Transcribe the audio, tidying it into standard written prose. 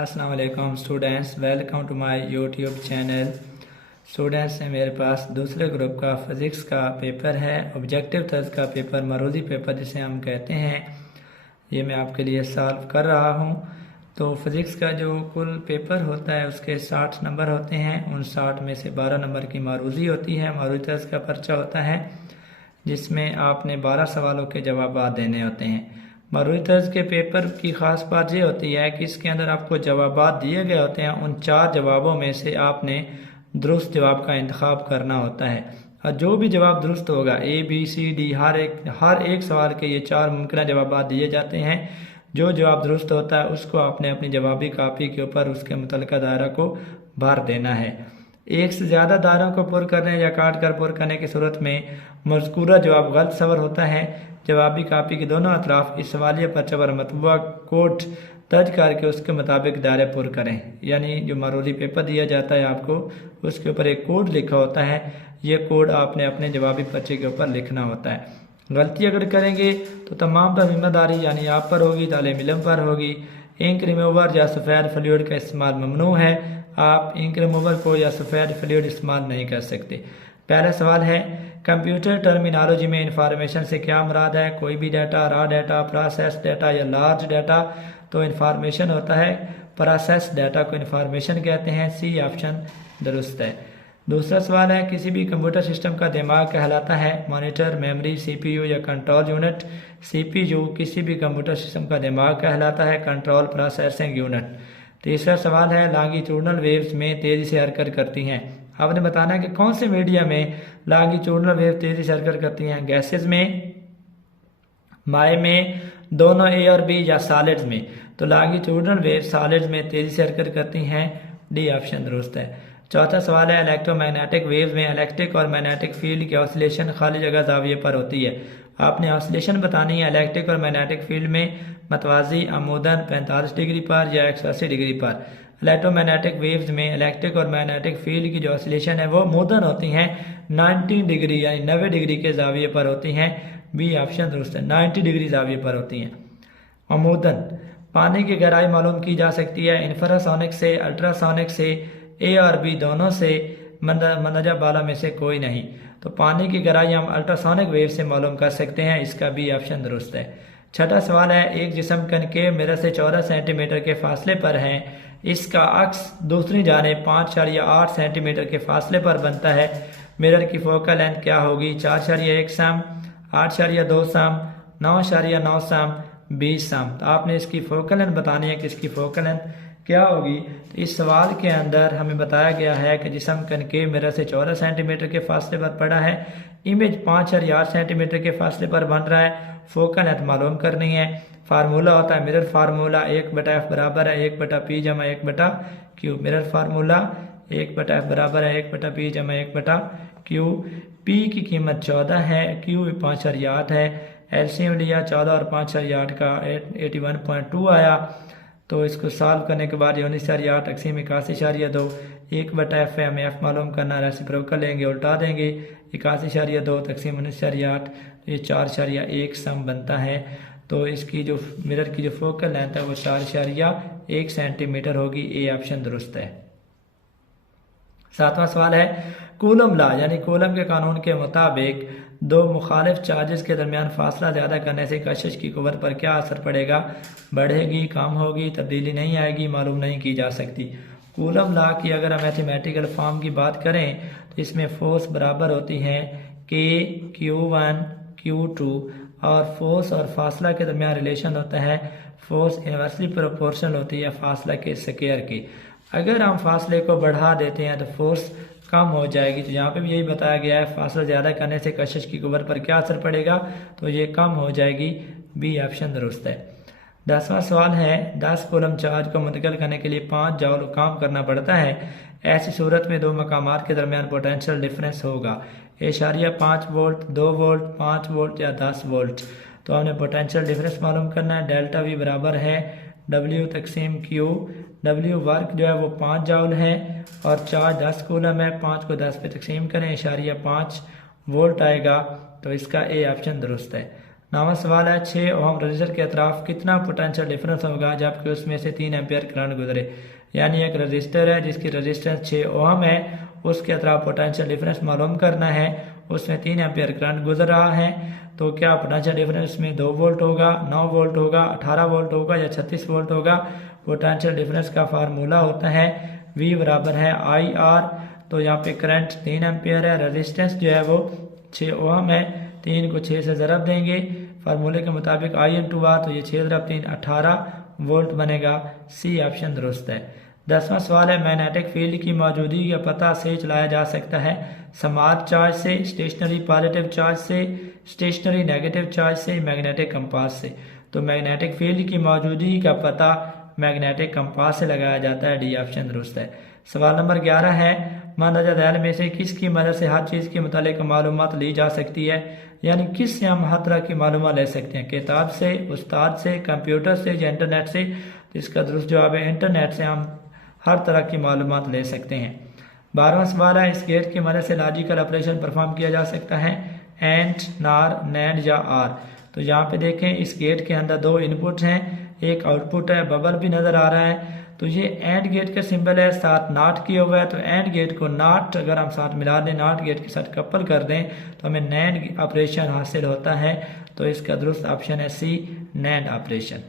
अस्सलाम वालेकुम students, welcome to my YouTube channel. Students, मेरे पास दूसरे ग्रुप का फिज़िक्स का पेपर है, ऑब्जेक्टिव तर्ज का पेपर, मरूज़ी पेपर जिसे हम कहते हैं। ये मैं आपके लिए सॉल्व कर रहा हूँ। तो फिज़िक्स का जो कुल पेपर होता है उसके 60 नंबर होते हैं। उन 60 में से 12 नंबर की मरूज़ी होती है। मरूज़ी तर्ज का पर्चा होता है जिसमें आपने 12 सवालों के जवाब देने होते हैं। मरूज़ी तर्ज के पेपर की ख़ास बात ये होती है कि इसके अंदर आपको जवाब दिए गए होते हैं। उन 4 जवाबों में से आपने दुरुस्त जवाब का इंतखाब करना होता है और जो भी जवाब दुरुस्त होगा A, B, C, D हर एक सवाल के ये 4 मुमकिन जवाब दिए जाते हैं। जो जवाब दुरुस्त होता है उसको आपने अपनी जवाबी कापी के ऊपर उसके मुतल्लिका दायरा को भर देना है। एक से ज़्यादा दायरों को पुर करने या काट कर पुर करने की सूरत में मज़कूरा जवाब गलत सवर होता है। जवाबी कापी के दोनों अतराफ इस सवालिया पर्चा पर मतबूआ कोड दर्ज करके उसके मुताबिक दायरे पुर करें। यानी जो मरूज़ी पेपर दिया जाता है आपको, उसके ऊपर एक कोड लिखा होता है। ये कोड आपने अपने जवाबी पर्चे के ऊपर लिखना होता है। गलती अगर करेंगे तो तमाम पर जिम्मेदारी यानी आप पर होगी, तालिब इल्म पर होगी। इंक रिमूवर या सफ़ेद फ्लूइड का इस्तेमाल ममनू है। आप इंक रिमूवर को या सफ़ेद फ्लूइड इस्तेमाल नहीं कर सकते। पहला सवाल है, कंप्यूटर टर्मिनोलॉजी में इंफॉर्मेशन से क्या मुराद है? कोई भी data, raw data, process data या लार्ज डाटा। तो इंफॉर्मेशन होता है प्रोसेस डाटा को इंफॉर्मेशन कहते हैं। सी ऑप्शन दुरुस्त है। दूसरा सवाल है, किसी भी कंप्यूटर सिस्टम का दिमाग कहलाता है? मॉनिटर, मेमोरी, सीपीयू या कंट्रोल यूनिट। सीपीयू किसी भी कंप्यूटर सिस्टम का दिमाग कहलाता है, कंट्रोल प्रोसेसिंग यूनिट। तीसरा सवाल है, लॉन्गिट्यूडनल वेव्स में तेजी से हरकत करती हैं। आपने बताना है कि कौन से मीडिया में लॉन्गिट्यूडनल वेव तेजी से हरकत करती हैं? गैसेज में, माए में, दोनों ए और बी या सॉलिड्स में। तो लॉन्गिट्यूडनल वेव सॉलिड्स में तेजी से हरकत करती हैं। डी ऑप्शन दुरुस्त है। चौथा सवाल है, इलेक्ट्रोमैग्नेटिक वेव्स में इलेक्ट्रिक और मैग्नेटिक फील्ड की ऑसिलेशन खाली जगह जाविये पर होती है। आपने ऑसिलेशन बतानी है इलेक्ट्रिक और मैग्नेटिक फील्ड में मतवाजी अमूदन 45 डिग्री पर या 180 डिग्री पर। इलेक्ट्रोमैग्नेटिक वेव्स में इलेक्ट्रिक और मैग्नेटिक फील्ड की जो ऑसिलेशन है वो मुदन होती हैं 90 डिग्री यानी 90 डिग्री के जाविये पर होती हैं। बी ऑप्शन दुरुस्त है, 90 डिग्री जाविये पर होती हैं। अमूदन पानी की गहराई मालूम की जा सकती है इंफ्रासोनिक से, अल्ट्रासोनिक से, ए और बी दोनों से, मंदजा बाला में से कोई नहीं। तो पानी की गहराई हम अल्ट्रासोनिक वेव से मालूम कर सकते हैं। इसका बी ऑप्शन दुरुस्त है। छठा सवाल है, एक जिस्म कनकेव मिरर से 14 सेंटीमीटर के फासले पर है। इसका अक्स दूसरी जानिब 5.8 सेंटीमीटर के फासले पर बनता है। मिरर की फोकल लेंथ क्या होगी? 4.1 सम, 8.2 सम, 9.9 सम, 20 सम। तो आपने इसकी फोकल लेंथ बतानी है कि इसकी फोकल लेंथ क्या होगी। तो इस सवाल के अंदर हमें बताया गया है कि जिस्म कनकेव मिरर से 14 सेंटीमीटर के फासले पर पड़ा है। इमेज 5.8 सेंटीमीटर के फासले पर बन रहा है। फोकल लेंथ मालूम करनी है। फार्मूला होता है मिरर फार्मूला 1/f बराबर है 1/p जमा 1/q। मिरर फार्मूला 1/f बराबर है 1/p जमा 1/q। p की कीमत 14 है, q 5.8 है। एलसीएम लिया 14 और 5.8 का 81.2 आया। तो इसको सॉल्व करने के बाद 19.8 तकसीम 81.2 1/f है। हमें f मालूम करना, रेसिप्रोकल लेंगे, उल्टा देंगे। 81.2 तकसीम 19.8 ये 4.1 सम बनता है। तो इसकी जो मिरर की जो फोकल लेंथ है वो 4.1 सेंटीमीटर होगी। ए ऑप्शन दुरुस्त है। सातवां सवाल है, कूलम लॉ यानी कूलम के कानून के मुताबिक दो मुखालिफ चार्जेस के दरमियान फासला ज़्यादा करने से कशिश की कुव्वत पर क्या असर पड़ेगा? बढ़ेगी, कम होगी, तब्दीली नहीं आएगी, मालूम नहीं की जा सकती। कूलम लॉ की अगर हम मैथमेटिकल फॉर्म की बात करें तो इसमें फोर्स बराबर होती है K Q1 Q2 और फोर्स और फासला के दरमियान रिलेशन होता है फोर्स इनवर्सली प्रोपोर्शनल होती है फासला के स्क्वायर की। अगर हम फासले को बढ़ा देते हैं तो फोर्स कम हो जाएगी। तो यहाँ पे भी यही बताया गया है, फासला ज़्यादा करने से कशिश की कुव्वत पर क्या असर पड़ेगा? तो ये कम हो जाएगी। बी ऑप्शन दुरुस्त है। 10वां सवाल है, 10 कूलम चार्ज को मुंतकिल करने के लिए 5 जूल काम करना पड़ता है। ऐसी सूरत में दो मकामात के दरमियान पोटेंशियल डिफरेंस होगा 5 वोल्ट, 2 वोल्ट, 5 वोल्ट या 10 वोल्ट। तो हमें पोटेंशियल डिफरेंस मालूम करना है। डेल्टा वी बराबर है W तकसीम Q। W वर्क जो है वो 5 जूल है और चार्ज 10 कूलम है। 5 को 10 पे तकसीम करें 5 वोल्ट आएगा। तो इसका ए ऑप्शन दुरुस्त है। 9वां सवाल है 6 ओम रजिस्टर के अतराफ कितना पोटेंशियल डिफरेंस होगा जबकि उसमें से 3 एम्पियर करंट गुजरे। यानी एक रजिस्टर है जिसकी रेजिस्टेंस 6 ओम है, उसके अतराफ पोटेंशियल डिफरेंस मालूम करना है, उसमें 3 एम्पियर करंट गुजर रहा है, तो क्या पोटेंशियल डिफरेंस में 2 वोल्ट होगा, 9 वोल्ट होगा, 18 वोल्ट होगा या 36 वोल्ट होगा। पोटेंशियल डिफरेंस का फार्मूला होता है V बराबर है IR। तो यहाँ पे करंट 3 एम्पियर है, रेजिस्टेंस जो है वो 6 ओम है, 3 को 6 से ज़रब देंगे फार्मूले के मुताबिक I इंटू R, तो ये 6 × 3 18 वोल्ट बनेगा। सी ऑप्शन दुरुस्त है। 10वां सवाल है मैग्नेटिक फील्ड की मौजूदगी का पता से चलाया जा सकता है स्मार्ट चार्ज से, स्टेशनरी पॉजिटिव चार्ज से, स्टेशनरी नेगेटिव चार्ज से, मैग्नेटिक कंपास से। तो मैग्नेटिक फील्ड की मौजूदगी का पता मैग्नेटिक कंपास से लगाया जाता है। डी ऑप्शन दुरुस्त है। सवाल नंबर 11 है मंदरजा दैल में से किसकी मदद से हर चीज़ के मुतालिक मालूमात ली जा सकती है। यानी किस से हम हर तरह की मालूमात ले सकते हैं, किताब से, उस्ताद से, कंप्यूटर से या इंटरनेट से। तो इसका दुरुस्त जवाब है इंटरनेट से हम हर तरह की मालूमात ले सकते हैं। 12वां सवाल है इस गेट की मदद से लॉजिकल ऑपरेशन परफॉर्म किया जा सकता है एंड, नार, नैंड या आर। तो यहाँ पे देखें इस गेट के अंदर 2 इनपुट हैं, एक आउटपुट है, बबल भी नजर आ रहा है। तो ये एंड गेट का सिंबल है, साथ नॉट किया हुआ है। तो एंड गेट को नॉट अगर हम साथ मिला दें, नॉट गेट के साथ कपल कर दें तो हमें नैंड ऑपरेशन हासिल होता है। तो इसका दुरुस्त ऑप्शन है सी, नैंड ऑपरेशन।